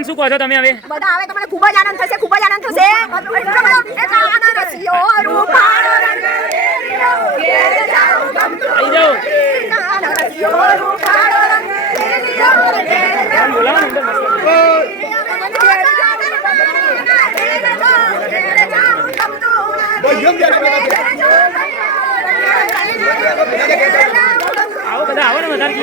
બેન શું કહો છો તમે હવે? બધા આવે તો મને ખૂબ જ આનંદ થશે, ખૂબ જ આનંદ થશે. આવી જાઓ. બોલાવો ને અંદર આવો બધા આવો ને વધારે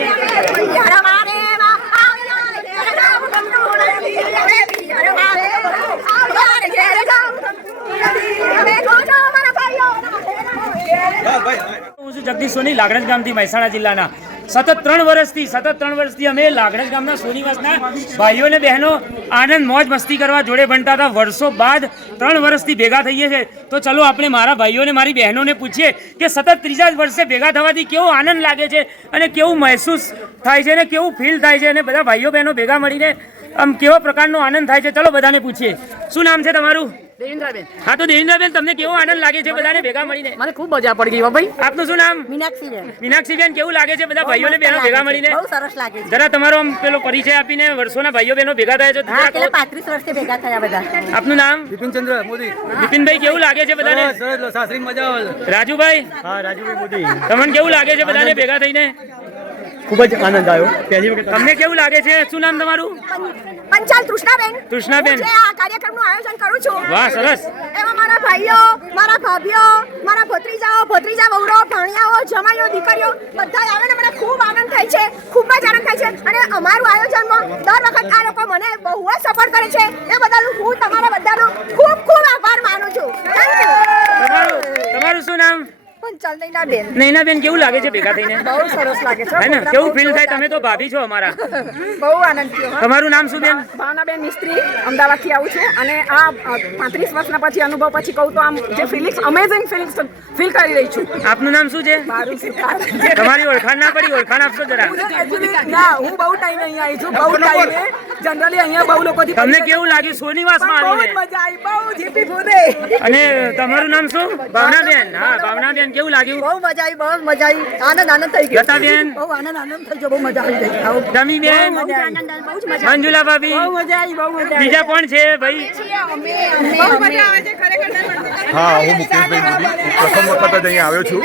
હું છું જગદીશ સોની, લાગણજ ગામથી, મહેસાણા જિલ્લાના. સતત 3 વર્ષથી અમે લાગણજ ગામના સોનીવાસના ભાઈઓ અને બહેનો આનંદ મોજ મસ્તી કરવા જોડે ભણતા હતા. વર્ષો બાદ 3 વર્ષથી ભેગા થઈએ છીએ. તો ચલો આપણે મારા ભાઈઓ અને મારી બહેનોને પૂછીએ કે સતત 3જા વર્ષે ભેગા થવાથી કેવો આનંદ લાગે છે અને કેવું મહેસૂસ થાય છે અને કેવું ફીલ થાય છે અને બધા ભાઈઓ બહેનો ભેગા મળીને આમ કેવા પ્રકારનો આનંદ થાય છે. ચલો બધાને પૂછીએ. શું નામ છે તમારું? દેવેન્દ્રબેન. હા તો દેવેન્દ્રબેન, તમને કેવો આનંદ લાગે છે બધાને ભેગા મળીને? મને ખૂબ મજા પડી ગઈ ભાઈ. આપનું શું નામ? મીનાક્ષીબેન. મીનાક્ષીબેન, કેવું લાગે છે બધા ભાઈઓ અને બહેનો ભેગા મળીને? બહુ સરસ લાગે છે. જરા તમારો આમ પેલો પરિચય આપીને વર્ષોના ભાઈઓ બહેનો ભેગા થયા છો. હા, એટલે 35 વર્ષથી ભેગા થયા બધા. આપનું નામ? વિપિનચંદ્ર મોદી. વિપિનભાઈ, કેવું લાગે છે બધાને? સરસ સાસરી મજા આવે. રાજુભાઈ? હા, રાજુભાઈ મોદી. તમને કેવું લાગે છે બધાને ભેગા થઈને? ખૂબ જ આનંદ આવ્યો પહેલી વખત. તમને કેવું લાગે છે? શું નામ તમારું? પંચાલ તૃષ્ણાબેન. તૃષ્ણાબેન. હું જે આ કાર્યક્રમનું આયોજન કરું છું. વાહ, સરસ. એમાં મારા ભાઈઓ, મારા ભાભીઓ, મારા ભત્રીજાઓ, ભત્રીજા વહુરો, ભાણિયાઓ, જમાઈઓ, દીકરીઓ બધા આવે ને મને ખૂબ આનંદ થાય છે, ખૂબ જ આનંદ થાય છે. અને અમારું આયોજનમાં દર વખત આ લોકો મને બહુ જ સપોર્ટ કરે છે. એ બદલ હું તમારા બધાનો ખૂબ ખૂબ આભાર માનું છું. Thank you. તમારું શું નામ? પંચાલ નૈનાબેન. નૈનાબેન, કેવું લાગે છે ભેગા થઈને? બહુ સરસ લાગે છે. હે ને? કેવું ફીલ થાય? તમે તો ભાભી છો અમારા. બહુ આનંદ થયો. તમારું નામ શું બેન? ભાવનાબેન મિસ્ત્રી, અમદાવાદથી આવું છું અને આ 35 વર્ષના પછી અનુભવ પછી કહું તો આમ જે ફિલિંગ્સ અમેઝિંગ ફિલિંગ્સ ફીલ કરી રહી છું. આપનું નામ શું છે? મારું સિદ્ધાર્થ. તમારી ઓળખાણ ના પડી, ઓળખાણ આપશો જરા. Actually, ના, હું બહુ ટાઈમે અહીંયા આવી છું, બહુ ટાઈમે. જનરલી અહીંયા બહુ લોકોથી તમને કેવું લાગ્યું સોનીવાસમાં બહુ જ આવીને? મજા આવી, બહુ જીપી ફૂદે. અને તમારું નામ શું? ભાવનાબેન. હા, ભાવનાબેન, કેવું લાગ્યું? બહુ મજા આવી, બહુ મજા આવી. આનંદ થઈ ગયો. લતાબેન? બહુ આનંદ થઈ ગયો. બહુ મજા આવી ગઈ. જમીબેન? મંજુલા ભાભી? બહુ મજા આવી, બહુ મજા બીજા કોણ છે ભાઈ? હા, હું મુકેશભાઈ મોદી પ્રથમ વખત જ અહીંયા આવ્યો છું.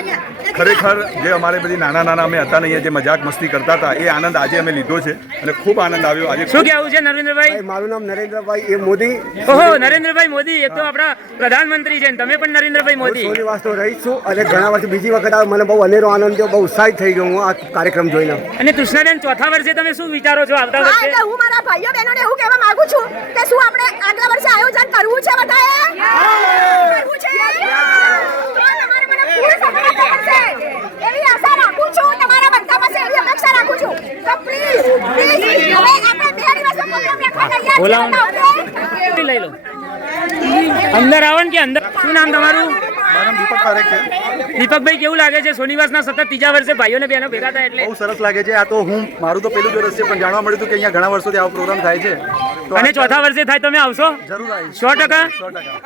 ખરેખર જે અમારે બધી નાના અમે હતા ને અહીંયા જે મજાક મસ્તી કરતા હતા એ આનંદ આજે અમે લીધો છે અને ખૂબ આનંદ આવ્યો. આજે શું કહેવું છે નરેન્દ્રભાઈ? મારું નામ નરેન્દ્રભાઈ મોદી. ઓહો, નરેન્દ્રભાઈ મોદી, એક તો આપણા પ્રધાનમંત્રી છે. તમે પણ નરેન્દ્રભાઈ મોદી. સોનીવાસ તો રહી છું અને ઘણા વર્ષ બીજી વખત આવ્યો. મને બહુ અનેરો આનંદ થયો, બહુ ઉત્સાહિત થઈ ગયો હું આ કાર્યક્રમ જોઈને. અને કૃષ્ણાબેન, ચોથા વર્ષે તમે શું વિચારો છો આવતા હા, વર્ષે? એટલે હું મારા ભાઈઓ બહેનોને એવું કહેવા માંગુ છું કે શું આપણે આગલા વર્ષે આયોજન કરવું છે બધાએ? કરવું છે? તો તમારે મને પૂરું સપોર્ટ કરશે એવી આશા રાખું છું. તમારા બધા પાસે એવી અપેક્ષા રાખું છું. તો પ્લીઝ હવે આપણે 2 દિવસનો પ્રોગ્રામ રાખવા તૈયાર બોલાવો ને. છીએ. લઈ લો. અંદર આવો ને કે અંદર. શું નામ તમારું? મારું નામ દીપક પારેખ છે. દીપકભાઈ, કેવું લાગે છે સોનીવાસના સતત 3જા વર્ષે ભાઈઓ અને બહેનો ભેગા થાય એટલે? બહુ સરસ લાગે છે. આ તો મારું તો પહેલું જ વર્ષ છે પણ જાણવા મળ્યું હતું કે અહીંયા ઘણા વર્ષોથી આવો પ્રોગ્રામ થાય છે. તો અને ચોથા વર્ષે થાય તમે આવશો? જરૂર આવીશ. 100%?